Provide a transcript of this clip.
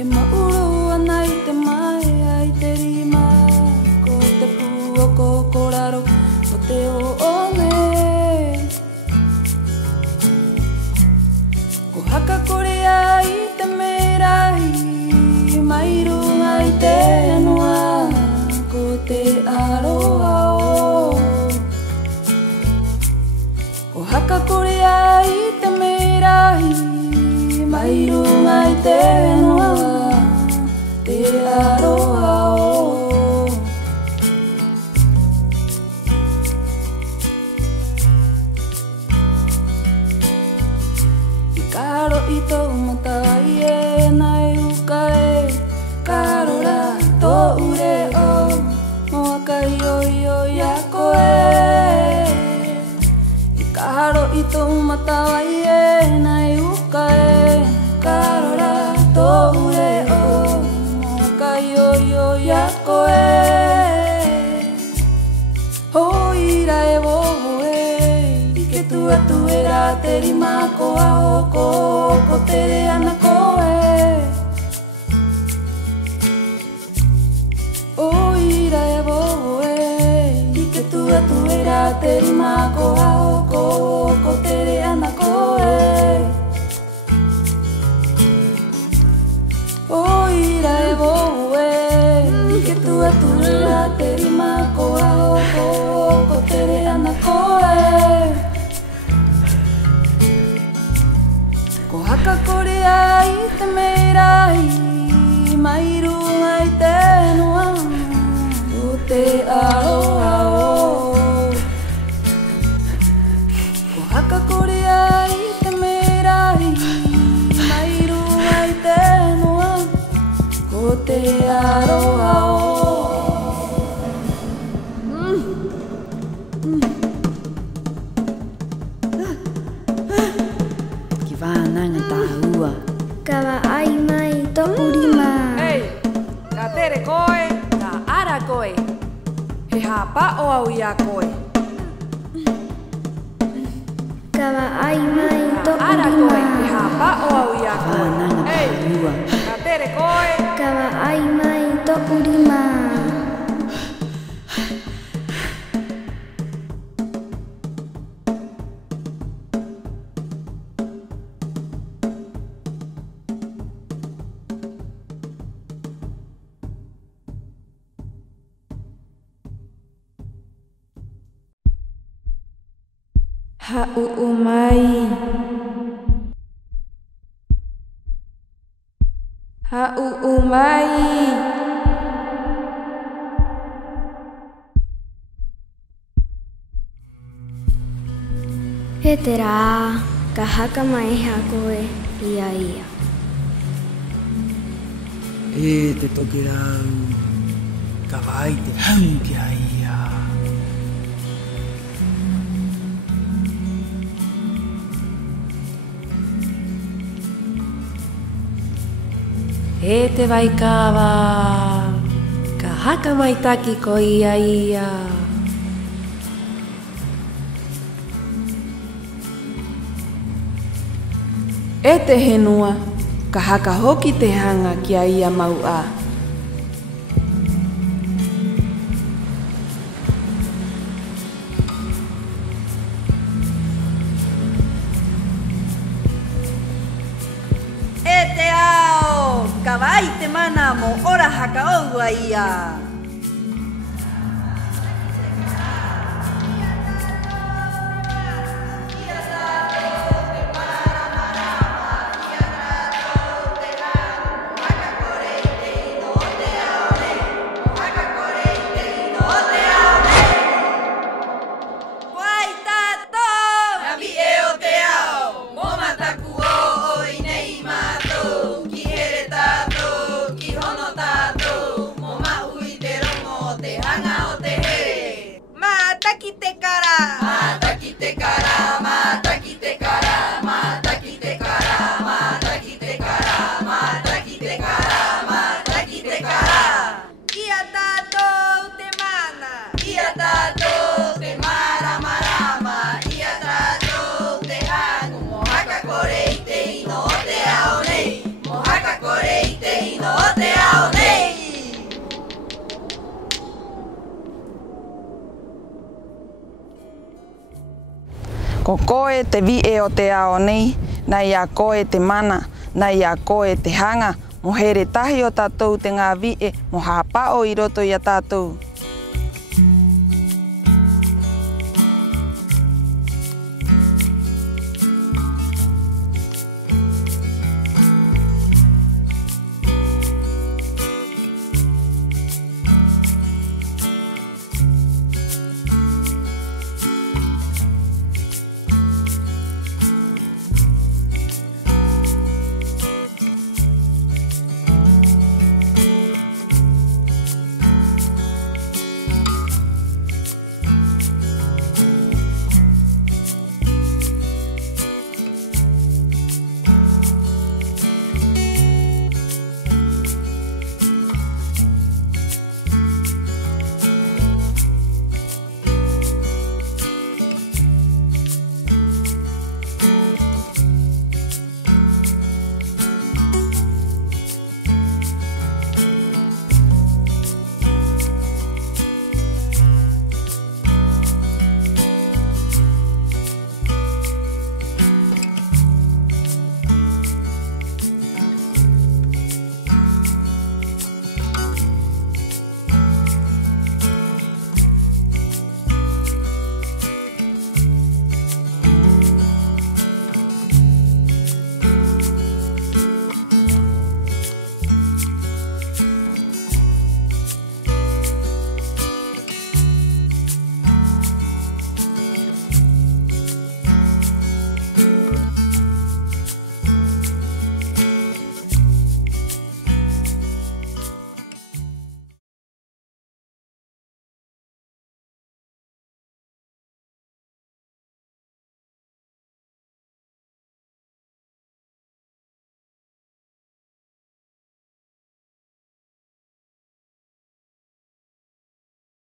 He mauru ana I te mai ai te rima. Ko te pua ko koraro ko te o one. Ko haka kore ai te merahi. Mai runga I te noa ko te aroha o. Ko haka kore ai te merahi. Mai runga I te noa te aroha o. I karo I tō matai e nai uka e karora tō ure o moa kai oi oi a koe. I karo I tō matai e nai uka e karora tō ure o moa kai oi oi a koe. Hoira e woho e I ke tua tuera te rima ko a oko ko tere ana koe. Hoira e woho e I ke tua tuera te rima ko a oko ko tere ana koe. Hoira e woho e I ke tua tuera te rima ko a oko ko tere ana koe. Ko haka kore ai te merahi. Mai runga I te noa ko te aroha o. Ko haka kore ai te merahi. Mai runga I te noa ko te aroha o. Ki wānanga tāhua. Kawa ai mai tō urima. Hei, ka tere koe, ka ara koe. He hapa o au I a koe. Kawa ai mai tō Ka ara koe, he urima. hapa o au I a koe. Wānanga Hei, tāhua. ka tere koe. Kawa ai mai tō urima. Ha'u mai. Ha'u mai. He te rā, ka haka mai ha koe ia ia. E te toke rau, ka vai te hau ki a ia. E te waikawa, ka haka mai taki ko ia ia. E te henua, ka haka hoki te hanga ki a ia mau a. E te ao, ka vai te mana mo ora haka oua ia. Wai tātou! Nami e o te ao, mō mataku o i nei mātou. Ki here tātou, ki hono tātou, mō mau I te rongo o te hanga o te here. Mātaki te kara! Mātaki te kara, mātaki te kara, mātaki te kara, mātaki te kara, mātaki te kara, mātaki te kara. Ia tātou te mana, ia tātou te maramarama, ia tātou te hangu, mo haka kore I te ino o te ao nei, mo haka kore I te ino Ko koe te vie o te ao nei, nei a koe te mana, nei a koe te hanga, mo here tahi o tātou te ngā vie, mo hāpao i roto i a tātou.